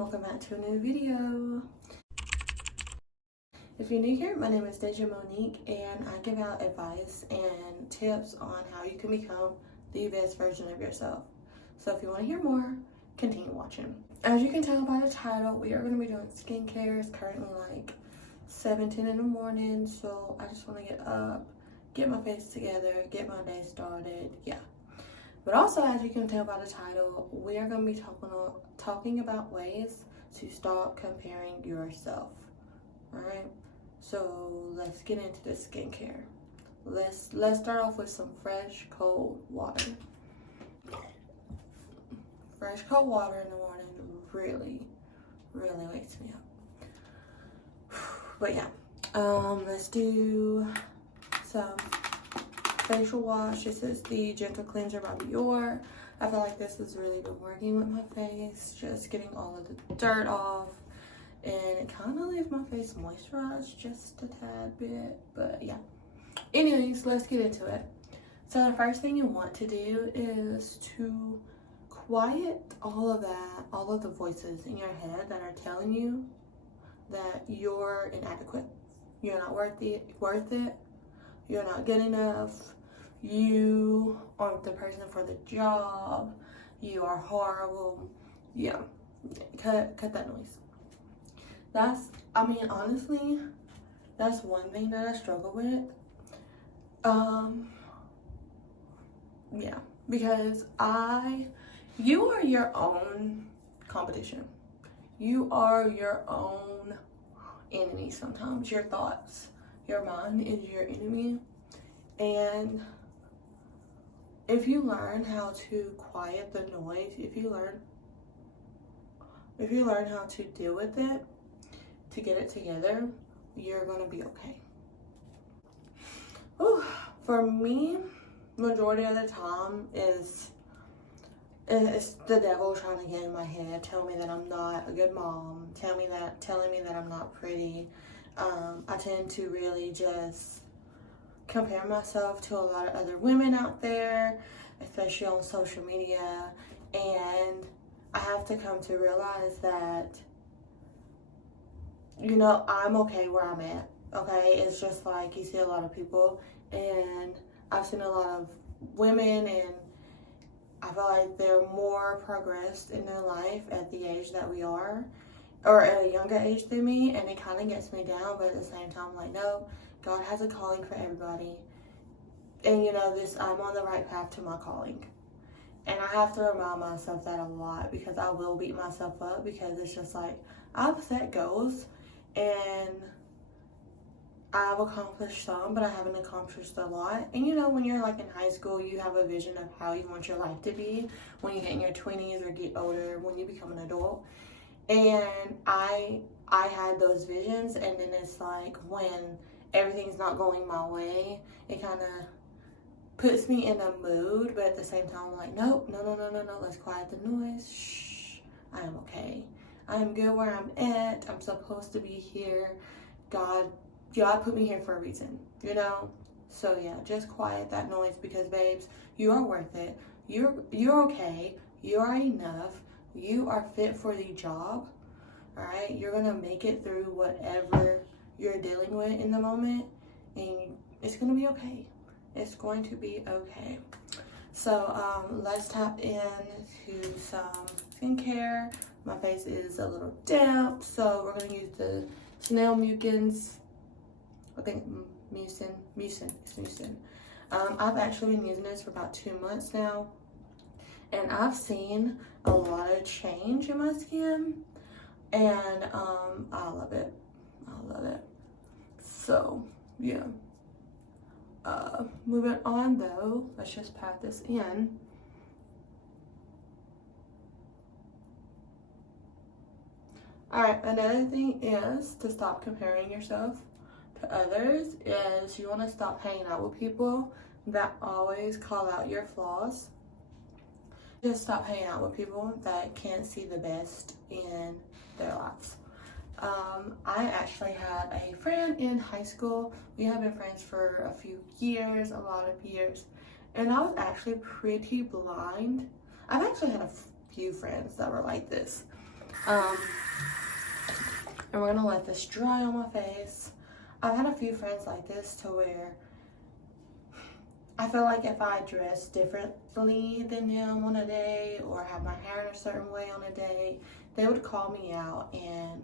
welcome back to a new video. If you're new here, my name is Deja Monique and I give out advice and tips on how you can become the best version of yourself. So if you want to hear more, continue watching. As you can tell by the title, we are going to be doing skincare. It's currently like 7:10 in the morning, so I just want to get up, get my face together, get my day started, yeah. But also, as you can tell by the title, we are going to be talking about ways to stop comparing yourself. Alright, so let's get into the skincare. Let's start off with some fresh cold water. Fresh cold water in the morning really wakes me up. But yeah, let's do some facial wash. This is the Gentle Cleanser by Biore. I feel like this has really been working with my face, just getting all of the dirt off, and it kind of leaves my face moisturized just a tad bit. But yeah, anyways, let's get into it. So the first thing you want to do is to quiet all of the voices in your head that are telling you that you're inadequate, you're not worth it, you're not good enough, you aren't the person for the job, you are horrible. Yeah, cut that noise. Honestly, that's one thing that I struggle with. Yeah, because you are your own competition. You are your own enemy sometimes. Your thoughts, your mind is your enemy. And if you learn how to quiet the noise, if you learn how to deal with it, to get it together, you're gonna be okay. Ooh, for me, majority of the time it's the devil trying to get in my head, tell me that I'm not a good mom, telling me that I'm not pretty. I tend to really just compare myself to a lot of other women out there, especially on social media, and I have to come to realize that, you know, I'm okay where I'm at, okay? It's just like you see a lot of people, and I've seen a lot of women, and I feel like they're more progressed in their life at the age that we are, or at a younger age than me, and it kind of gets me down. But at the same time, I'm like, no, God has a calling for everybody, and you know this, I'm on the right path to my calling. And I have to remind myself that a lot, because I will beat myself up, because it's just like I've set goals and I've accomplished some, but I haven't accomplished a lot. And you know, when you're like in high school, you have a vision of how you want your life to be when you get in your 20s or get older, when you become an adult. And I had those visions, and then it's like when everything's not going my way, it kind of puts me in a mood. But at the same time, I'm like, nope, no, let's quiet the noise. Shh, I am okay. I am good where I'm at. I'm supposed to be here. God put me here for a reason, you know? So yeah, just quiet that noise, because babes, you are worth it. You're okay. You are enough. You are fit for the job. All right? You're going to make it through whatever you're dealing with in the moment, and it's going to be okay. It's going to be okay. So let's tap into some skincare. My face is a little damp, so we're going to use the Snail Mucins. I think Mucin. It's Mucin. I've actually been using this for about 2 months now, and I've seen a lot of change in my skin, and I love it. So yeah. Moving on though, let's just pat this in. Alright, another thing is to stop comparing yourself to others. Is you want to stop hanging out with people that always call out your flaws. Just stop hanging out with people that can't see the best in their lives. I actually had a friend in high school. We have been friends for a few years, a lot of years, and I was actually pretty blind. I've actually had a few friends that were like this. Um, and we're gonna let this dry on my face. I've had a few friends like this to where I feel like if I dress differently than them on a day or have my hair in a certain way on a day, they would call me out and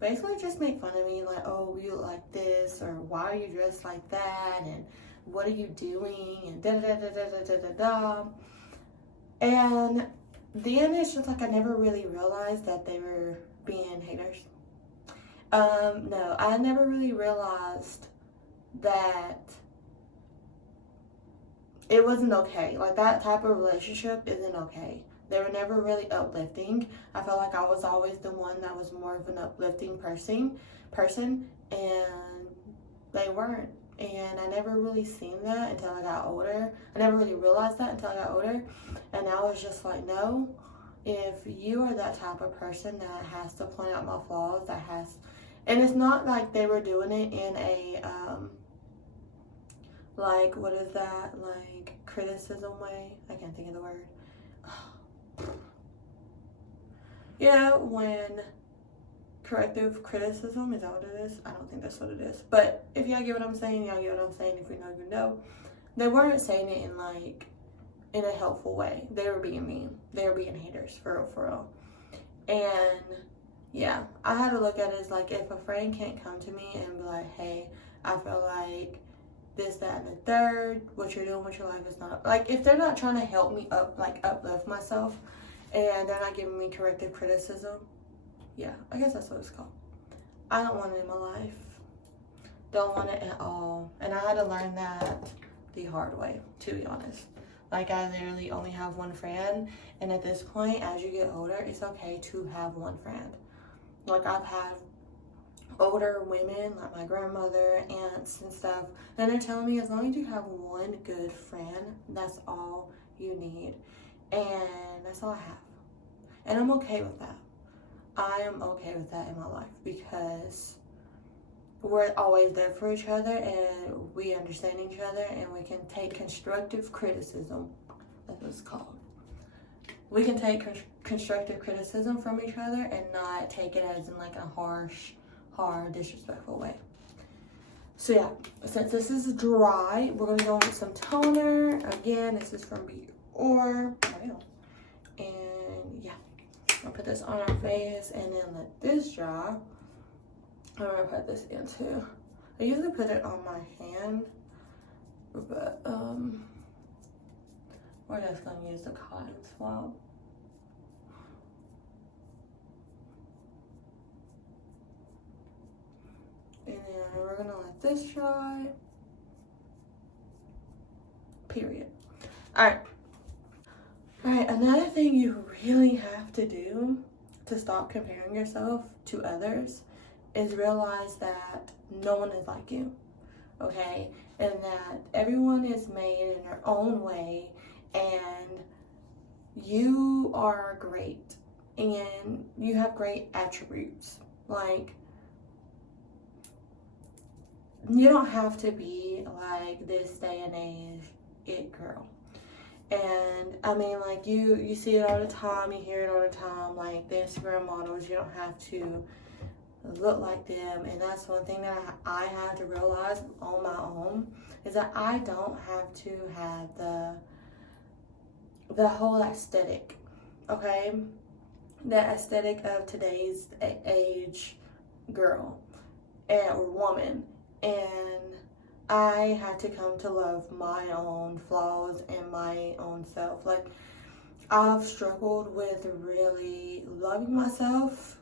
basically just make fun of me, like, oh, you look like this, or why are you dressed like that, and what are you doing, and da da da da da da da da. And then it's just like I never really realized that they were being haters. No, I never really realized that it wasn't okay. Like, that type of relationship isn't okay. They were never really uplifting. I felt like I was always the one that was more of an uplifting person, and they weren't. And I never really seen that until I got older. I never really realized that until I got older. And now it's just like, no, if you are that type of person that has to point out my flaws, and it's not like they were doing it in a, like, what is that, like, criticism way? I can't think of the word. You know, when corrective criticism, is that what it is? I don't think that's what it is. But if y'all get what I'm saying, y'all get what I'm saying. If you know, you know. They weren't saying it in, like, in a helpful way. They were being mean. They were being haters, for real, for real. And, yeah, I had to look at it as, like, if a friend can't come to me and be like, hey, I feel like this, that, and the third, what you're doing with your life is not, like, if they're not trying to help me uplift myself, and they're not giving me corrective criticism, yeah, I guess that's what it's called. I don't want it in my life. Don't want it at all. And I had to learn that the hard way, to be honest. Like, I literally only have one friend, and at this point, as you get older, it's okay to have one friend. Like, I've had older women, like my grandmother, aunts, and stuff, and they're telling me as long as you have one good friend, that's all you need. And that's all I have. And I'm okay with that. I am okay with that in my life because we're always there for each other and we understand each other and we can take constructive criticism. That's what it's called. We can take constructive criticism from each other and not take it as in like a harsh, hard, disrespectful way. So yeah, since this is dry, we're going to go with some toner. Again, this is from Biore. And yeah, I'll put this on our face and then let this dry. I'm going to put this in too. I usually put it on my hand, but we're just going to use the cotton swab. And then we're going to let this dry. Period. Alright, another thing you really have to do to stop comparing yourself to others is realize that no one is like you, okay? And that everyone is made in their own way, and you are great, and you have great attributes. Like, you don't have to be like this day and age it girl. And I mean, like, you see it all the time, you hear it all the time, like the Instagram models, you don't have to look like them. And that's one thing that I had to realize on my own, is that I don't have to have the whole aesthetic, okay? The aesthetic of today's age girl or woman. And I had to come to love my own flaws and my own self. Like, I've struggled with really loving myself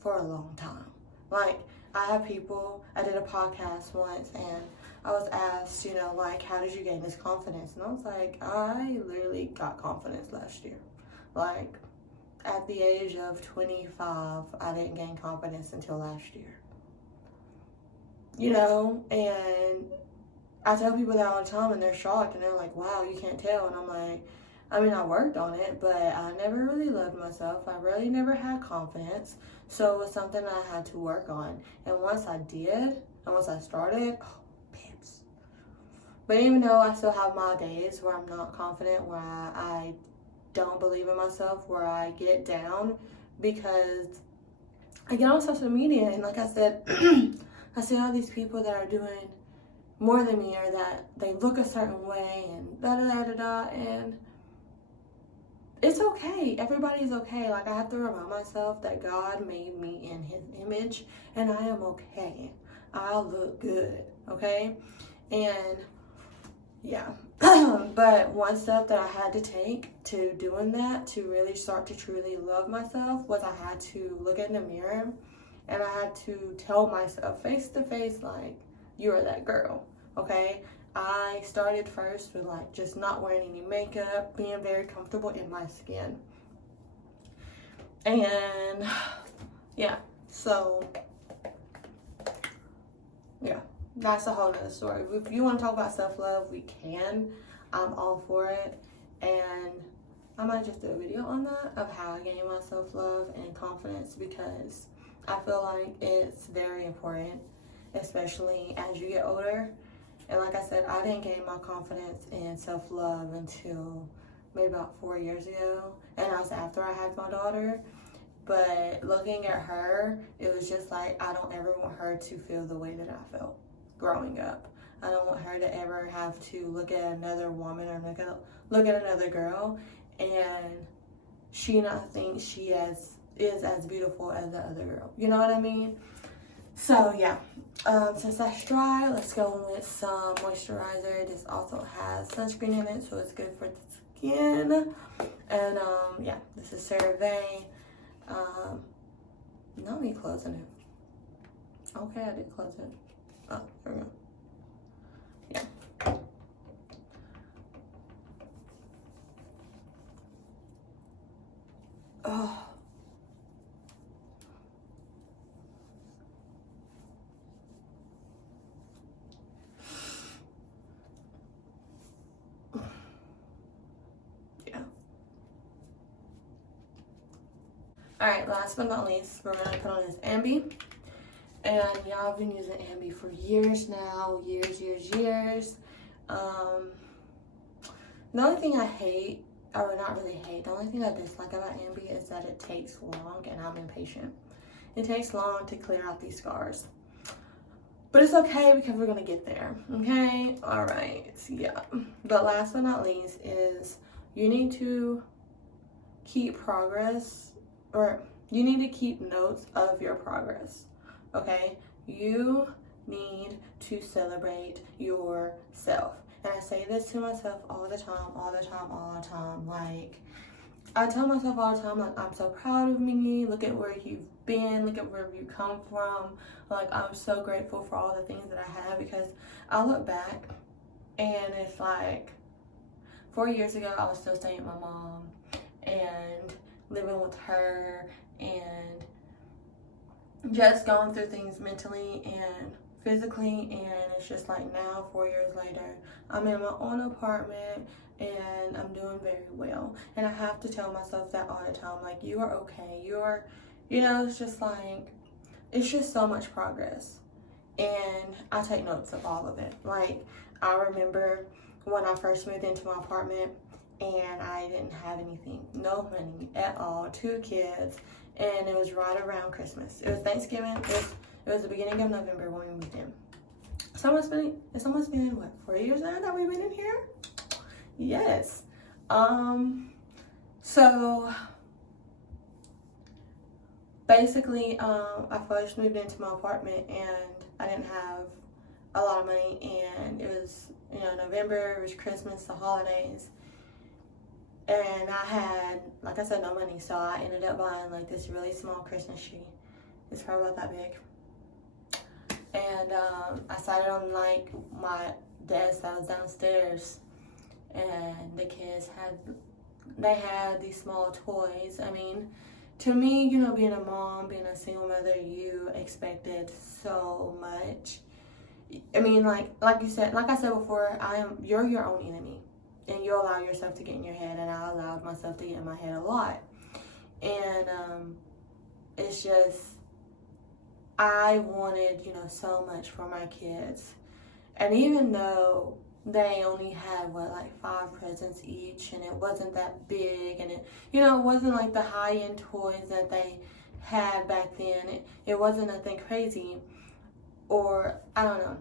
for a long time. Like, I did a podcast once and I was asked, you know, like, how did you gain this confidence? And I was like, I literally got confidence last year. Like, at the age of 25, I didn't gain confidence until last year. You know, and I tell people that all the time and they're shocked and they're like, wow, you can't tell. And I'm like, I mean, I worked on it, but I never really loved myself. I really never had confidence. So it was something I had to work on. And once I did, and once I started, oh, babes. But even though I still have my days where I'm not confident, where I don't believe in myself, where I get down, because I get on social media and like I said, I see all these people that are doing more than me, or that they look a certain way and da da da da da, and it's okay. Everybody's okay. Like, I have to remind myself that God made me in his image and I am okay. I look good, okay? And yeah. But one step that I had to take to doing that, to really start to truly love myself, was I had to look in the mirror and I had to tell myself face to face, like, you are that girl, okay? I started first with like just not wearing any makeup, being very comfortable in my skin. And yeah, so yeah, that's a whole nother story. If you want to talk about self-love, we can. I'm all for it. And I might just do a video on that, of how I gain my self-love and confidence, because I feel like it's very important, especially as you get older. And like I said, I didn't gain my confidence and self-love until maybe about 4 years ago. And that was after I had my daughter. But looking at her, it was just like, I don't ever want her to feel the way that I felt growing up. I don't want her to ever have to look at another woman or look at another girl and she not think she is as beautiful as the other girl. You know what I mean? So yeah, since that's dry, let's go with some moisturizer. This also has sunscreen in it, so it's good for the skin. And yeah, this is CeraVe. No need closing it. Okay, I did close it. Oh, there we go. Yeah. Oh. Alright, last but not least, we're going to put on this Ambi. And y'all have been using Ambi for years now. Years. The only thing I hate, or not really hate, the only thing I dislike about Ambi is that it takes long and I'm impatient. It takes long to clear out these scars. But it's okay because we're going to get there. Okay? Alright, yeah. But last but not least is you need to keep progress, or you need to keep notes of your progress, okay? You need to celebrate yourself. And I say this to myself all the time. Like, I tell myself all the time, like, I'm so proud of me. Look at where you've been. Look at where you come from. Like, I'm so grateful for all the things that I have, because I look back and it's like 4 years ago, I was still staying with my mom and living with her and just going through things mentally and physically. And it's just like now, 4 years later, I'm in my own apartment and I'm doing very well. And I have to tell myself that all the time, like, you are okay. It's just like, it's just so much progress. And I take notes of all of it. Like, I remember when I first moved into my apartment, and I didn't have anything, no money at all, 2 kids, and it was right around Christmas. It was Thanksgiving. It was the beginning of November when we moved in. It's almost been what, 4 years now that we've been in here? Yes. So basically, I first moved into my apartment and I didn't have a lot of money, and it was, November, it was Christmas, the holidays. And I had, like I said, no money, so I ended up buying like this really small Christmas tree. It's probably about that big. And I sat it on like my desk that was downstairs, and the kids had these small toys. I mean, to me, being a mom, being a single mother, you expected so much. I mean, like I said before, you're your own enemy. And you allow yourself to get in your head, and I allowed myself to get in my head a lot. And it's just, I wanted, so much for my kids. And even though they only had like 5 presents each, and it wasn't that big, and it, you know, it wasn't like the high-end toys that they had back then. It wasn't nothing crazy, or I don't know,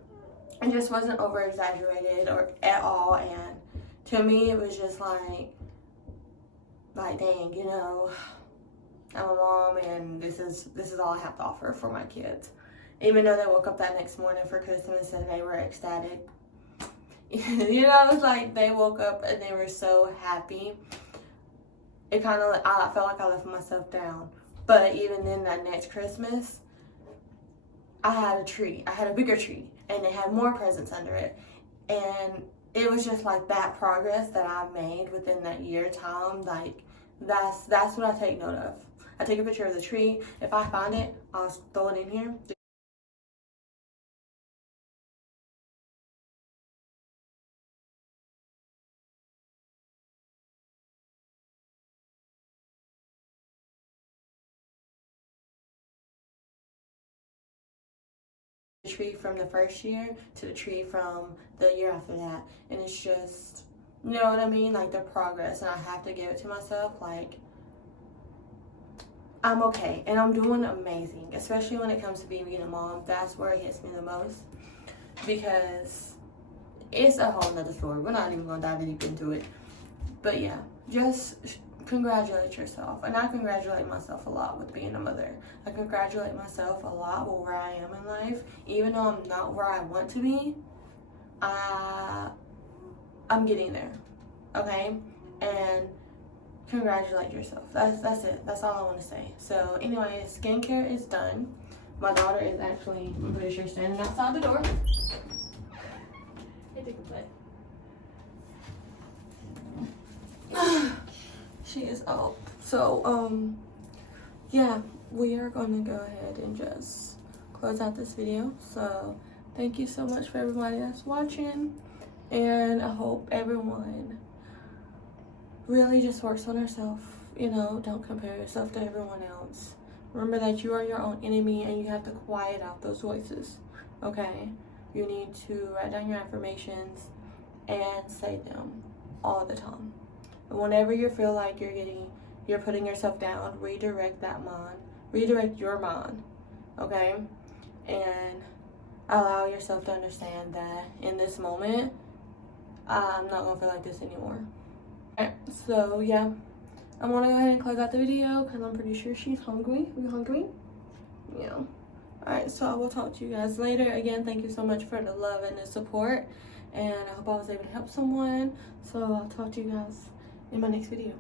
it just wasn't over exaggerated or at all. And to me it was just like dang, you know, I'm a mom and this is all I have to offer for my kids. Even though they woke up that next morning for Christmas and they were ecstatic. You know, it's like they woke up and they were so happy. It kind of, I felt like I left myself down. But even then, that next Christmas, I had a tree. I had a bigger tree, and it had more presents under it. And it was just like that progress that I made within that year time. Like, that's what I take note of. I take a picture of the tree. If I find it, I'll throw it in here. The tree from the first year to the tree from the year after that, and it's just, you know what I mean, like the progress. And I have to give it to myself, like, I'm okay and I'm doing amazing, especially when it comes to being a mom. That's where it hits me the most, because it's a whole nother story. We're not even gonna dive deep into it, but yeah, just congratulate yourself. And I congratulate myself a lot with being a mother. I congratulate myself a lot with where I am in life. Even though I'm not where I want to be, I'm getting there, okay? And congratulate yourself. That's it. That's all I want to say. So anyway, skincare is done. My daughter is actually, I'm pretty sure, standing outside the door. Hey, take a play. She is out. So, yeah, we are going to go ahead and just close out this video. So, thank you so much for everybody that's watching. And I hope everyone really just works on herself. You know, don't compare yourself to everyone else. Remember that you are your own enemy and you have to quiet out those voices, okay? You need to write down your affirmations and say them all the time. And whenever you feel like you're putting yourself down, redirect your mind, okay? And allow yourself to understand that in this moment, I'm not gonna feel like this anymore. Alright, so yeah, I'm gonna go ahead and close out the video because I'm pretty sure she's hungry. Are you hungry? Yeah. Alright, so I will talk to you guys later. Again, thank you so much for the love and the support, and I hope I was able to help someone. So I'll talk to you guys in my next video.